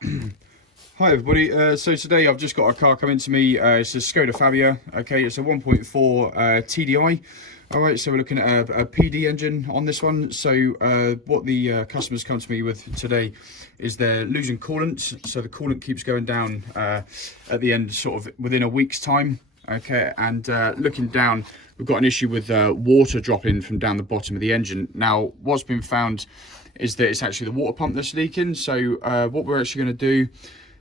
Hi everybody, so today I've just got a car coming to me. It's a Skoda Fabia. Okay, it's a 1.4 TDI. Alright, so we're looking at a PD engine on this one. So what the customers come to me with today is they're losing coolant. So the coolant keeps going down at the end, sort of within a week's time. Okay, and looking down, we've got an issue with water dropping from down the bottom of the engine. Now, what's been found is that it's actually the water pump that's leaking. So what we're actually going to do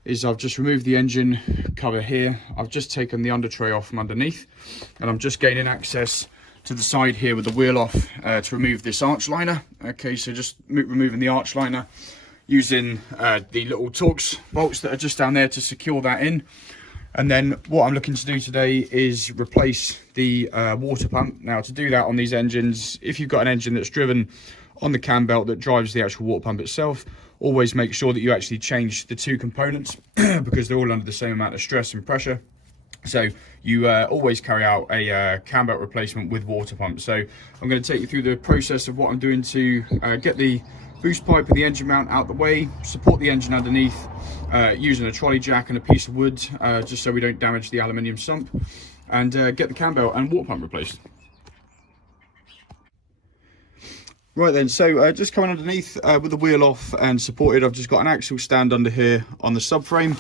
is I've just removed the engine cover here. I've just taken the under tray off from underneath, and I'm just gaining access to the side here with the wheel off to remove this arch liner. Okay, so just removing the arch liner using the little Torx bolts that are just down there to secure that in. And then what I'm looking to do today is replace the water pump. Now, to do that on these engines, if you've got an engine that's driven on the Cambelt that drives the actual water pump itself, always make sure that you actually change the two components because they're all under the same amount of stress and pressure. So you always carry out a Cambelt replacement with water pump. So I'm going to take you through the process of what I'm doing to get the boost pipe and the engine mount out the way, support the engine underneath using a trolley jack and a piece of wood just so we don't damage the aluminium sump, and get the Cambelt and water pump replaced. Right then, so just coming underneath with the wheel off and supported, I've just got an axle stand under here on the subframe,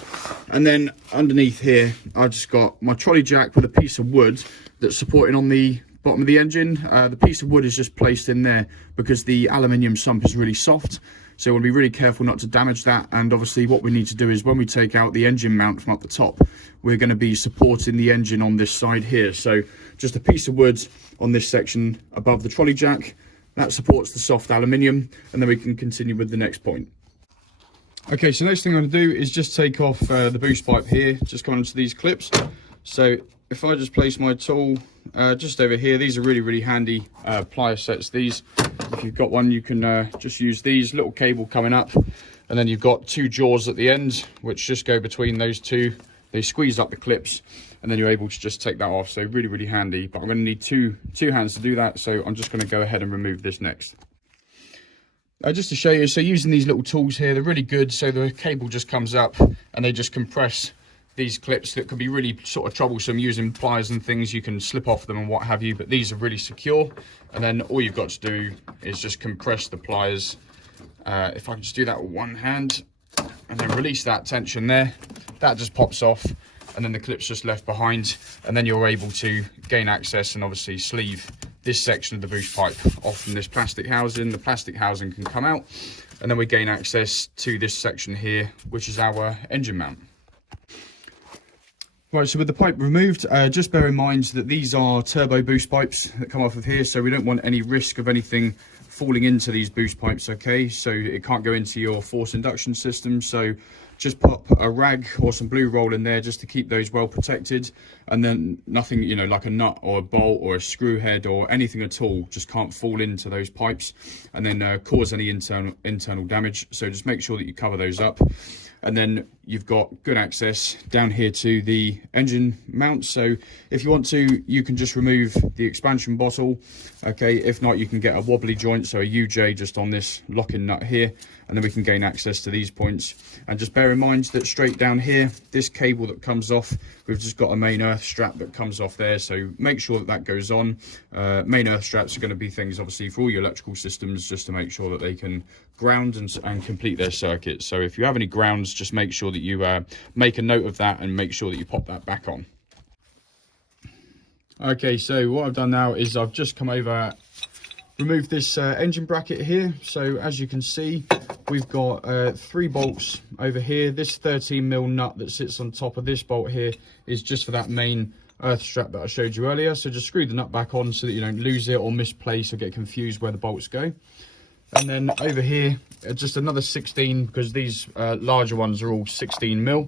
and then underneath here I've just got my trolley jack with a piece of wood that's supporting on the bottom of the engine. The piece of wood is just placed in there because the aluminium sump is really soft, so we'll be really careful not to damage that. And obviously what we need to do is when we take out the engine mount from up the top, we're going to be supporting the engine on this side here. So just a piece of wood on this section above the trolley jack. That supports the soft aluminium, and then we can continue with the next point. Okay, so next thing I'm going to do is just take off the boost pipe here, just coming onto these clips. So if I just place my tool just over here, these are really handy plier sets. These, if you've got one, you can just use these, little cable coming up, and then you've got two jaws at the end, which just go between those two. They squeeze up the clips, and then you're able to just take that off. So really handy, but I'm going to need two hands to do that, so I'm just going to go ahead and remove this next. Just to show you, so using these little tools here, they're really good. So the cable just comes up and they just compress these clips that could be really sort of troublesome using pliers and things. You can slip off them and what have you, but these are really secure. And then all you've got to do is just compress the pliers. If I can just do that with one hand and then release that tension there, that just pops off, and then the clip's just left behind, and then you're able to gain access and obviously sleeve this section of the boost pipe off from this plastic housing. The plastic housing can come out, and then we gain access to this section here, which is our engine mount. Right, so with the pipe removed, just bear in mind that these are turbo boost pipes that come off of here, so we don't want any risk of anything falling into these boost pipes. Okay, so it can't go into your force induction system, so just pop a rag or some blue roll in there just to keep those well protected, and then nothing, you know, like a nut or a bolt or a screw head or anything at all just can't fall into those pipes and then cause any internal damage. So just make sure that you cover those up. And then you've got good access down here to the engine mount. So if you want to, you can just remove the expansion bottle. Okay, if not, you can get a wobbly joint, so a UJ just on this locking nut here, and then we can gain access to these points. And just bear in mind that straight down here, this cable that comes off, we've just got a main earth strap that comes off there, so make sure that that goes on. Main earth straps are going to be things obviously for all your electrical systems, just to make sure that they can ground and complete their circuits. So if you have any grounds, just make sure that you make a note of that and make sure that you pop that back on. Okay, so what I've done now is I've just come over, removed this engine bracket here. So as you can see, we've got 3 bolts over here. This 13mm nut that sits on top of this bolt here is just for that main earth strap that I showed you earlier. So just screw the nut back on so that you don't lose it or misplace or get confused where the bolts go. And then over here, just another 16, because these larger ones are all 16mm.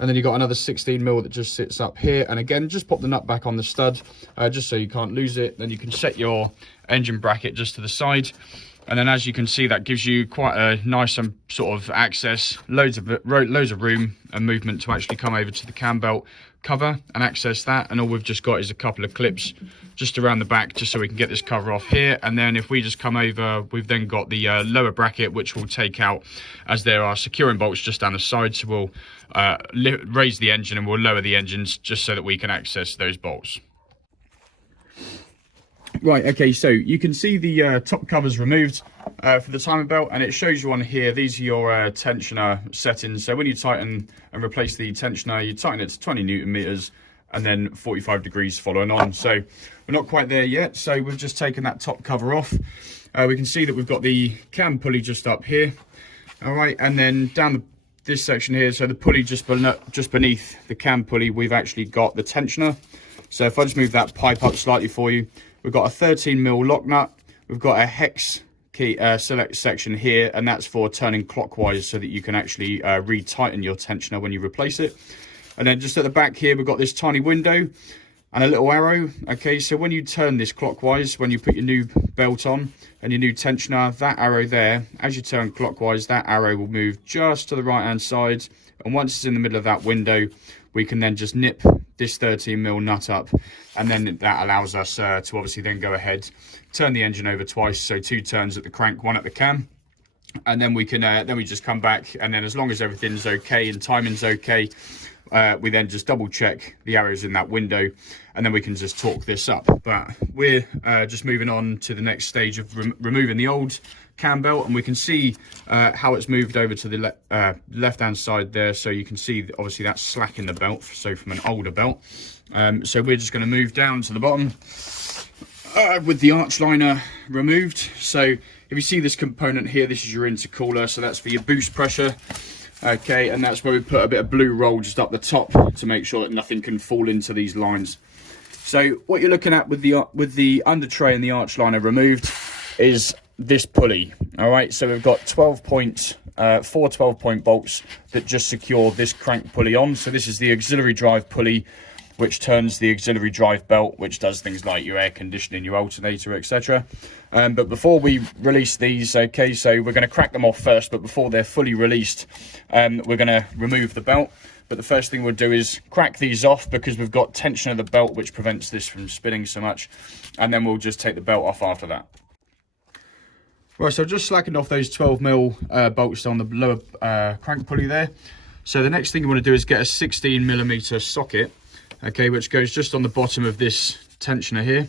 And then you've got another 16mm that just sits up here. And again, just pop the nut back on the stud, just so you can't lose it. Then you can set your engine bracket just to the side. And then as you can see, that gives you quite a nice sort of access, loads of room and movement to actually come over to the cam belt cover and access that. And all we've just got is a couple of clips just around the back, just so we can get this cover off here. And then if we just come over, we've then got the lower bracket, which we'll take out, as there are securing bolts just down the side. So we'll raise the engine and we'll lower the engines just so that we can access those bolts. Right, okay, so you can see the top covers removed for the timing belt, and it shows you on here, these are your tensioner settings. So when you tighten and replace the tensioner, you tighten it to 20 Newton meters and then 45 degrees following on. So we're not quite there yet, so we've just taken that top cover off. We can see that we've got the cam pulley just up here. All right, and then down this section here, so the pulley just beneath the cam pulley, we've actually got the tensioner. So if I just move that pipe up slightly for you, we've got a 13mm lock nut. We've got a hex key select section here, and that's for turning clockwise so that you can actually retighten your tensioner when you replace it. And then just at the back here, we've got this tiny window and a little arrow. Okay, so when you turn this clockwise, when you put your new belt on and your new tensioner, that arrow there, as you turn clockwise, that arrow will move just to the right hand side. And once it's in the middle of that window, we can then just nip this 13mm nut up, and then that allows us to obviously then go ahead, turn the engine over twice, so 2 turns at the crank, 1 at the cam, and then we can then we just come back, and then as long as everything's okay and timing's okay, we then just double check the arrows in that window, and then we can just torque this up. But we're just moving on to the next stage of removing the old cam belt, and we can see how it's moved over to the left hand side there. So you can see obviously that's slack in the belt, so from an older belt. So we're just going to move down to the bottom with the arch liner removed. So if you see this component here, this is your intercooler, so that's for your boost pressure. Okay, and that's where we put a bit of blue roll just up the top to make sure that nothing can fall into these lines. So what you're looking at with the under tray and the arch liner removed is this pulley. All right, so we've got 4 12-point bolts that just secure this crank pulley on. So this is the auxiliary drive pulley, which turns the auxiliary drive belt, which does things like your air conditioning, your alternator, etc. But before we release these, okay, so we're going to crack them off first, but before they're fully released, we're going to remove the belt. But the first thing we'll do is crack these off, because we've got tension of the belt, which prevents this from spinning so much, and then we'll just take the belt off after that. Right, so I've just slackened off those 12mm bolts on the lower crank pulley there. So the next thing you want to do is get a 16mm socket, okay, which goes just on the bottom of this tensioner here,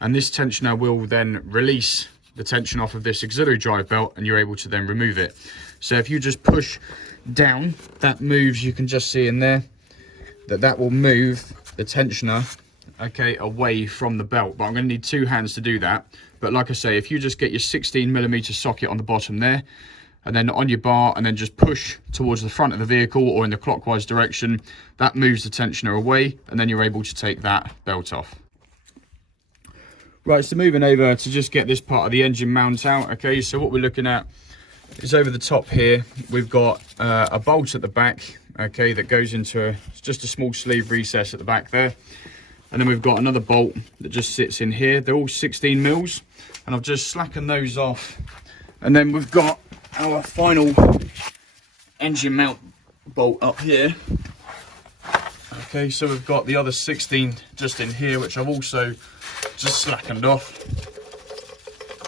and this tensioner will then release the tension off of this auxiliary drive belt, and you're able to then remove it. So if you just push down, that moves, you can just see in there that will move the tensioner, okay, away from the belt. But I'm going to need 2 hands to do that. But like I say, if you just get your 16mm socket on the bottom there, and then on your bar, and then just push towards the front of the vehicle or in the clockwise direction, that moves the tensioner away, and then you're able to take that belt off. Right, so moving over to just get this part of the engine mount out. Okay, so what we're looking at is over the top here, we've got a bolt at the back, okay, that goes into just a small sleeve recess at the back there. And then we've got another bolt that just sits in here. They're all 16mm, and I've just slackened those off. And then we've got our final engine mount bolt up here. Okay, so we've got the other 16 just in here, which I've also just slackened off.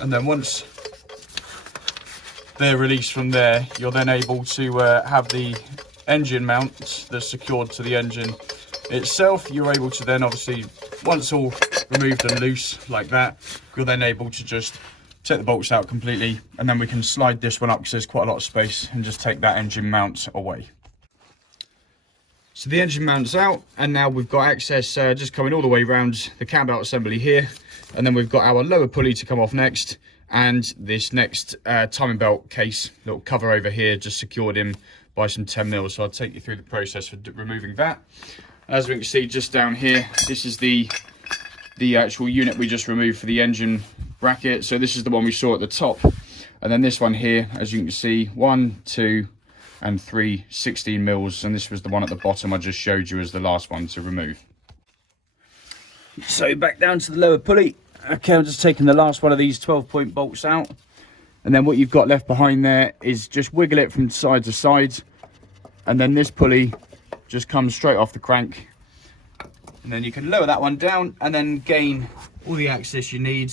And then once they're released from there, you're then able to have the engine mount that's secured to the engine itself. You're able to then obviously, once all removed and loose like that, you're then able to just take the bolts out completely, and then we can slide this one up because there's quite a lot of space, and just take that engine mount away. So the engine mount's out, and now we've got access just coming all the way around the cam belt assembly here, and then we've got our lower pulley to come off next, and this next timing belt case, little cover over here, just secured in by some 10mm. So I'll take you through the process for removing that. As we can see just down here, this is the actual unit we just removed for the engine bracket. So this is the one we saw at the top, and then this one here, as you can see, 1, 2 and 3 16mm, and this was the one at the bottom I just showed you as the last one to remove. So back down to the lower pulley. Okay, I'm just taking the last one of these 12-point bolts out. And then what you've got left behind there is just wiggle it from side to side, and then this pulley just comes straight off the crank, and then you can lower that one down and then gain all the access you need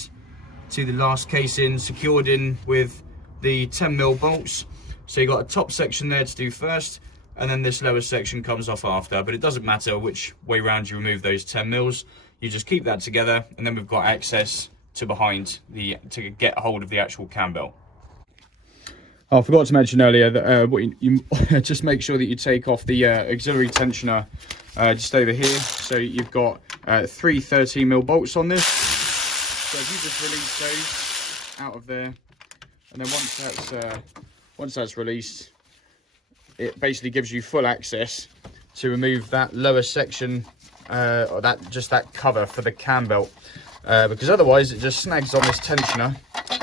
to the last casing, secured in with the 10mm bolts. So you've got a top section there to do first, and then this lower section comes off after, but it doesn't matter which way round you remove those 10mm, you just keep that together, and then we've got access to behind to get hold of the actual cam belt. Oh, I forgot to mention earlier that you just make sure that you take off the auxiliary tensioner just over here. So you've got 3 13mm bolts on this. So if you just release those out of there, and then once that's released, it basically gives you full access to remove that lower section, or that cover for the cam belt, because otherwise it just snags on this tensioner,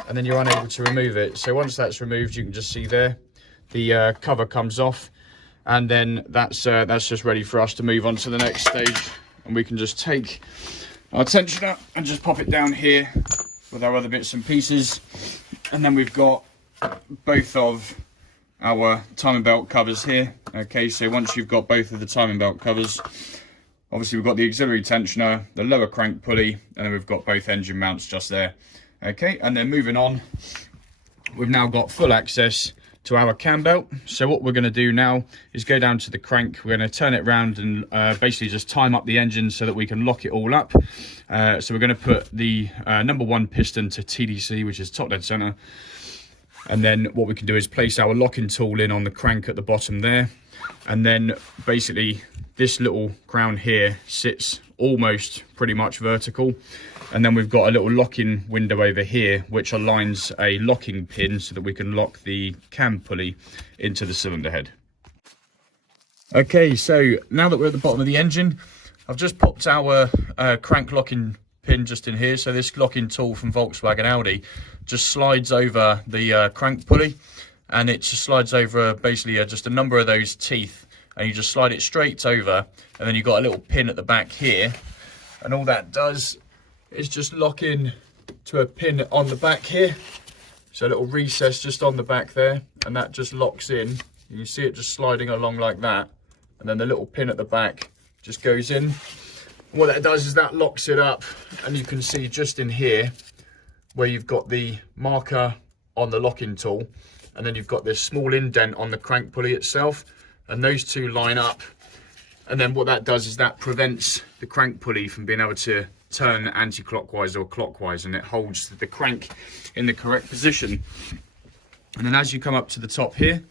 and then you're unable to remove it. So once that's removed, you can just see there the cover comes off, and then that's just ready for us to move on to the next stage. And we can just take our tensioner and just pop it down here with our other bits and pieces, and then we've got both of our timing belt covers here. Okay, so once you've got both of the timing belt covers, obviously we've got the auxiliary tensioner, the lower crank pulley, and then we've got both engine mounts just there. Okay, and then moving on, we've now got full access to our cam belt. So what we're going to do now is go down to the crank. We're going to turn it around and basically just time up the engine so that we can lock it all up. So we're going to put the number 1 piston to TDC, which is top dead center. And then what we can do is place our locking tool in on the crank at the bottom there. And then basically this little crown here sits almost pretty much vertical. And then we've got a little locking window over here, which aligns a locking pin so that we can lock the cam pulley into the cylinder head. Okay, so now that we're at the bottom of the engine, I've just popped our crank locking pin just in here. So this locking tool from Volkswagen Audi just slides over the crank pulley, and it just slides over basically just a number of those teeth, and you just slide it straight over, and then you've got a little pin at the back here, and all that does is just lock in to a pin on the back here. So a little recess just on the back there, and that just locks in. You can see it just sliding along like that, and then the little pin at the back just goes in. What that does is that locks it up, and you can see just in here where you've got the marker on the locking tool, and then you've got this small indent on the crank pulley itself, and those two line up. And then what that does is that prevents the crank pulley from being able to turn anti-clockwise or clockwise, and it holds the crank in the correct position. And then as you come up to the top here,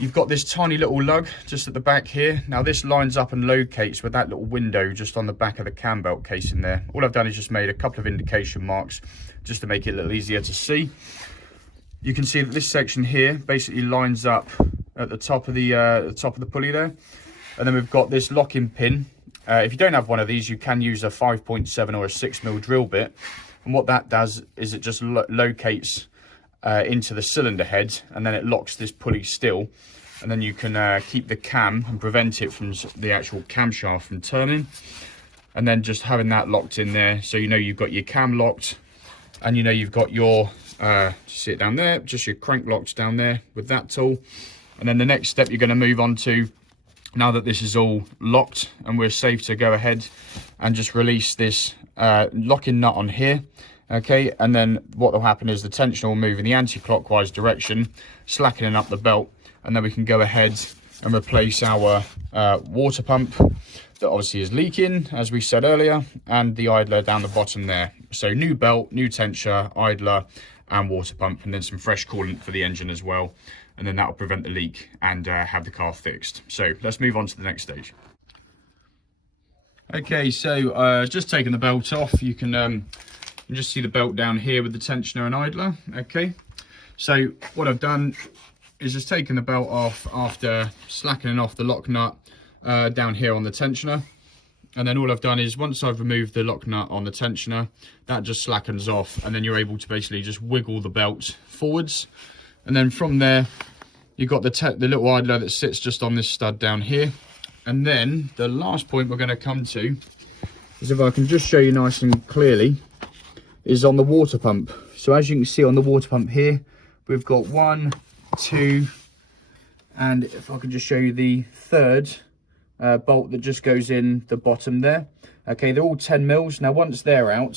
you've got this tiny little lug just at the back here. Now this lines up and locates with that little window just on the back of the cam belt casing there. All I've done is just made a couple of indication marks just to make it a little easier to see. You can see that this section here basically lines up at the top of the pulley there. And then we've got this locking pin. If you don't have one of these, you can use a 5.7 or a 6mm drill bit. And what that does is it just locates into the cylinder head, and then it locks this pulley still. And then you can keep the cam and prevent it from the actual camshaft from turning. And then just having that locked in there, so you know you've got your cam locked, and you know you've got your, see it down there, just your crank locks down there with that tool. And then the next step you're going to move on to, now that this is all locked and we're safe to go ahead and just release this locking nut on here. Okay, and then what will happen is the tension will move in the anti-clockwise direction, slackening up the belt, and then we can go ahead and replace our water pump that obviously is leaking, as we said earlier, and the idler down the bottom there. So new belt, new tensioner, idler, and water pump, and then some fresh coolant for the engine as well. And then that will prevent the leak and have the car fixed. So let's move on to the next stage. Okay, so just taking the belt off, you can just see the belt down here with the tensioner and idler. Okay, so what I've done is just taken the belt off after slackening off the lock nut down here on the tensioner. And then all I've done is, once I've removed the lock nut on the tensioner, that just slackens off, and then you're able to basically just wiggle the belt forwards. And then from there, you've got the little idler that sits just on this stud down here. And then the last point we're going to come to is, if I can just show you nice and clearly, is on the water pump. So So as you can see on the water pump here, we've got 1, 2, and if I could just show you the third bolt that just goes in the bottom there. Okay, they're all 10 mils. Now once they're out,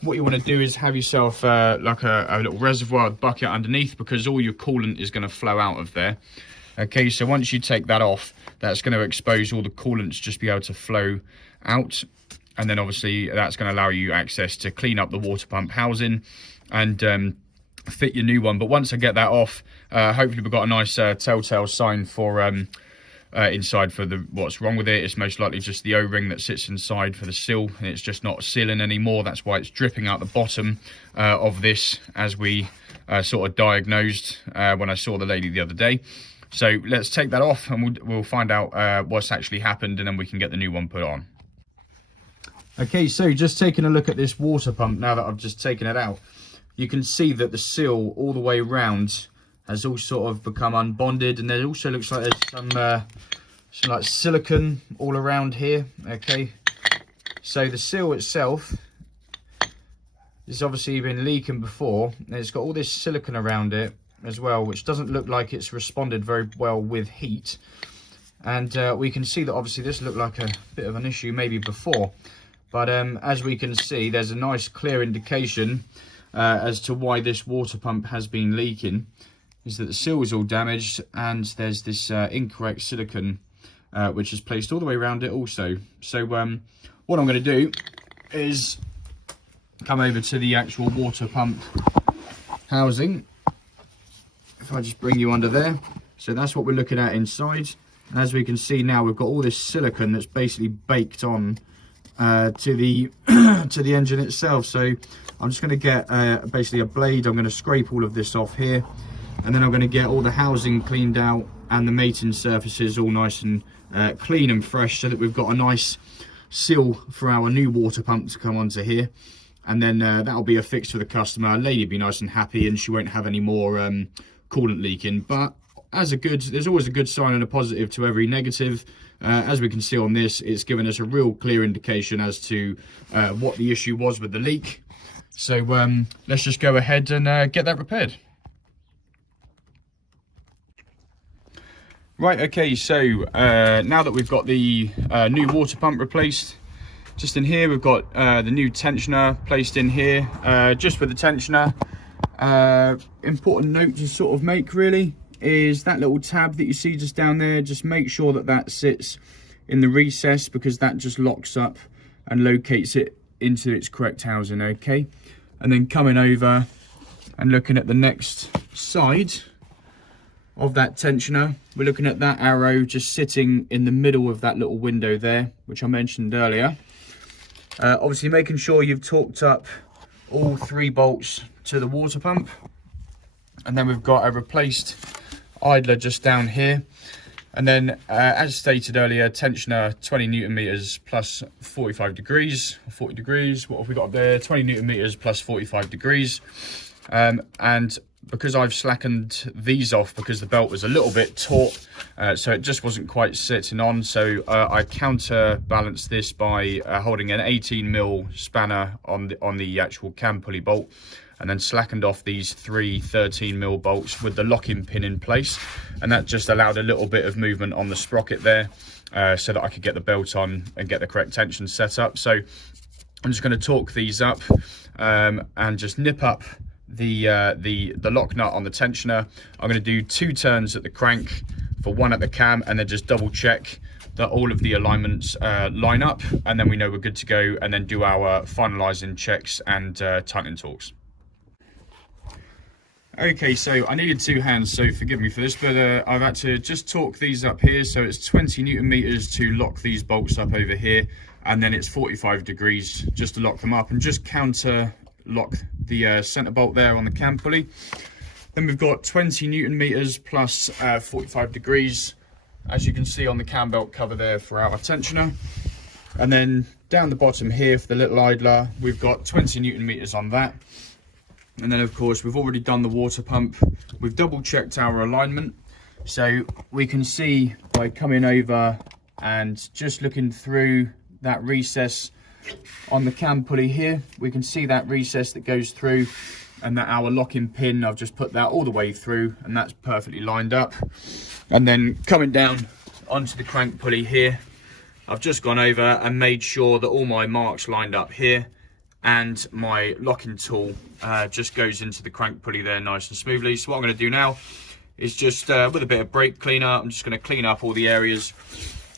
what you want to do is have yourself like a little reservoir bucket underneath, because all your coolant is going to flow out of there. Okay, so once you take that off, that's going to expose all the coolants just be able to flow out. And then obviously that's going to allow you access to clean up the water pump housing and fit your new one. But once I get that off, hopefully we've got a nice telltale sign for inside for what's wrong with it. It's most likely just the O-ring that sits inside for the seal, and it's just not sealing anymore. That's why it's dripping out the bottom of this, as we sort of diagnosed when I saw the lady the other day. So let's take that off and we'll find out what's actually happened, and then we can get the new one put on. Okay, so just taking a look at this water pump now that I've just taken it out, you can see that the seal all the way around has all sort of become unbonded, and there also looks like there's some like silicone all around here. Okay, so the seal itself has obviously been leaking before, and it's got all this silicone around it as well, which doesn't look like it's responded very well with heat. And we can see that obviously this looked like a bit of an issue maybe before, but as we can see, there's a nice clear indication as to why this water pump has been leaking, is that the seal is all damaged, and there's this incorrect silicone which is placed all the way around it also. So what I'm going to do is come over to the actual water pump housing. If I just bring you under there, so that's what we're looking at inside. And as we can see now, we've got all this silicone that's basically baked on to the to the engine itself. So I'm just going to get basically a blade. I'm going to scrape all of this off here, and then I'm going to get all the housing cleaned out and the mating surfaces all nice and clean and fresh, so that we've got a nice seal for our new water pump to come onto here. And then that'll be a fix for the customer. A lady will be nice and happy, and she won't have any more coolant leaking. But there's always a good sign and a positive to every negative. As we can see on this, it's given us a real clear indication as to what the issue was with the leak. So let's just go ahead and get that repaired. Right, okay, so now that we've got the new water pump replaced, just in here we've got the new tensioner placed in here. Just with the tensioner, important note to sort of make really is that little tab that you see just down there. Just make sure that that sits in the recess, because that just locks up and locates it into its correct housing. Okay, and then coming over and looking at the next side of that tensioner, we're looking at that arrow just sitting in the middle of that little window there, which I mentioned earlier. Obviously making sure you've torqued up all 3 bolts to the water pump, and then we've got a replaced idler just down here. And then as stated earlier, tensioner 20 newton meters plus 45 degrees, 40 degrees. What have we got up there? 20 newton meters plus 45 degrees. And because I've slackened these off because the belt was a little bit taut, so it just wasn't quite sitting on, so I counterbalanced this by holding an 18mm spanner on the actual cam pulley bolt, and then slackened off these 3 13mm bolts with the locking pin in place, and that just allowed a little bit of movement on the sprocket there, so that I could get the belt on and get the correct tension set up. So I'm just going to torque these up and just nip up the lock nut on the tensioner. I'm going to do 2 turns at the crank for 1 at the cam, and then just double check that all of the alignments line up, and then we know we're good to go, and then do our finalizing checks and tightening torques. Okay, so I needed 2 hands, so forgive me for this, but I've had to just torque these up here. So it's 20 newton meters to lock these bolts up over here, and then it's 45 degrees just to lock them up, and just counter lock the center bolt there on the cam pulley. Then we've got 20 newton meters plus 45 degrees, as you can see on the Cambelt cover there, for our tensioner. And then down the bottom here for the little idler, we've got 20 newton meters on that. And then of course we've already done the water pump. We've double checked our alignment, so we can see by coming over and just looking through that recess on the cam pulley here, we can see that recess that goes through, and that our locking pin, I've just put that all the way through, and that's perfectly lined up. And then coming down onto the crank pulley here, I've just gone over and made sure that all my marks lined up here, and my locking tool just goes into the crank pulley there nice and smoothly. So what I'm going to do now is just with a bit of brake cleaner, I'm just going to clean up all the areas,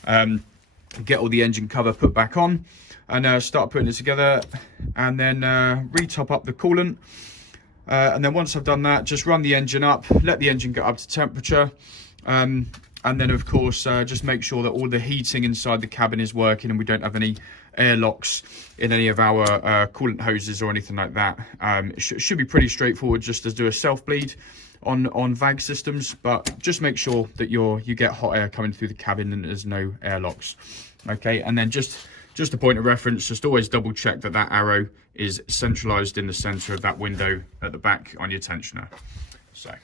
get all the engine cover put back on, and start putting it together, and then re-top up the coolant. And then once I've done that, just run the engine up, let the engine get up to temperature, and then of course just make sure that all the heating inside the cabin is working and we don't have any air locks in any of our coolant hoses or anything like that. It should be pretty straightforward just to do a self bleed on VAG systems, but just make sure that you get hot air coming through the cabin and there's no air locks. Okay, and then just a point of reference, just always double check that arrow is centralized in the center of that window at the back on your tensioner. So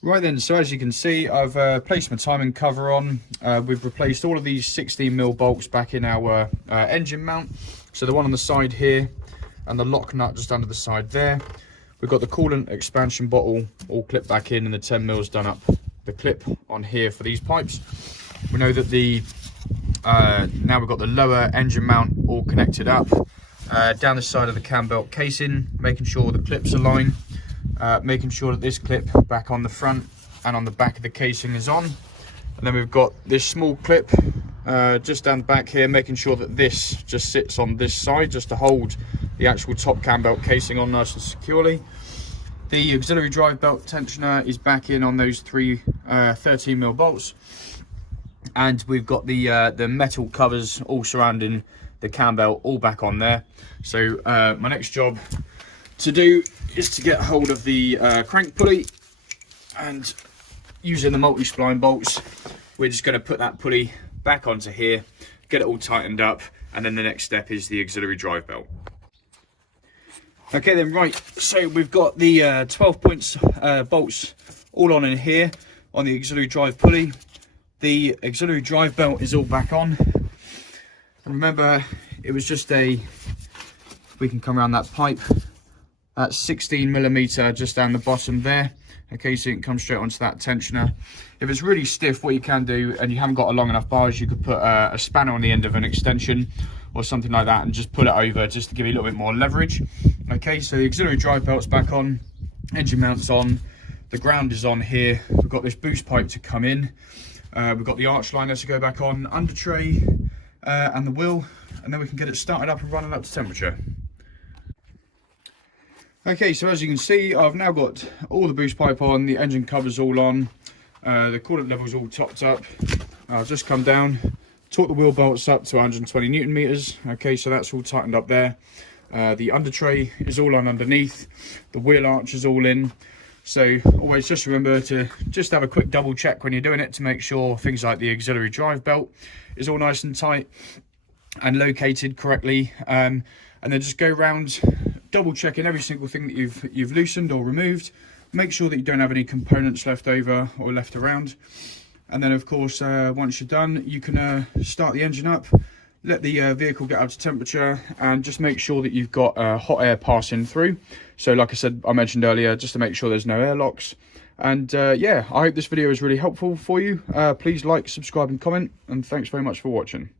right then, so as you can see, I've placed my timing cover on. We've replaced all of these 16mm bolts back in our engine mount. So the one on the side here and the lock nut just under the side there. We've got the coolant expansion bottle all clipped back in, and the 10mm done up the clip on here for these pipes. We know that now we've got the lower engine mount all connected up down the side of the Cambelt casing, making sure the clips align, making sure that this clip back on the front and on the back of the casing is on. And then we've got this small clip just down the back here, making sure that this just sits on this side just to hold the actual top Cambelt casing on nice and securely. The auxiliary drive belt tensioner is back in on those three 13mm bolts. And we've got the metal covers all surrounding the Cambelt all back on there. So my next job to do is to get hold of the crank pulley, and using the multi-spline bolts, we're just going to put that pulley back onto here, get it all tightened up, and then the next step is the auxiliary drive belt. Okay then, right, so we've got the 12 points bolts all on in here on the auxiliary drive pulley. The auxiliary drive belt is all back on. And remember, it was just if we can come around that pipe, at 16mm just down the bottom there. Okay, so it can come straight onto that tensioner. If it's really stiff, what you can do, and you haven't got a long enough bars, you could put a spanner on the end of an extension or something like that and just pull it over just to give you a little bit more leverage. Okay, so the auxiliary drive belt's back on, engine mount's on, the ground is on here. We've got this boost pipe to come in. We've got the arch liner to go back on, under tray, and the wheel, and then we can get it started up and running up to temperature. Okay, so as you can see, I've now got all the boost pipe on, the engine covers all on, the coolant levels all topped up. I'll just come down, torque the wheel bolts up to 120 Newton meters. Okay, so that's all tightened up there. The under tray is all on underneath, the wheel arch is all in. So always just remember to just have a quick double check when you're doing it to make sure things like the auxiliary drive belt is all nice and tight and located correctly, and then just go around double checking every single thing that you've loosened or removed. Make sure that you don't have any components left over or left around, and then of course once you're done, you can start the engine up, let the vehicle get up to temperature, and just make sure that you've got hot air passing through. So like I mentioned earlier, just to make sure there's no air locks. And yeah, I hope this video is really helpful for you. Please like, subscribe and comment, and thanks very much for watching.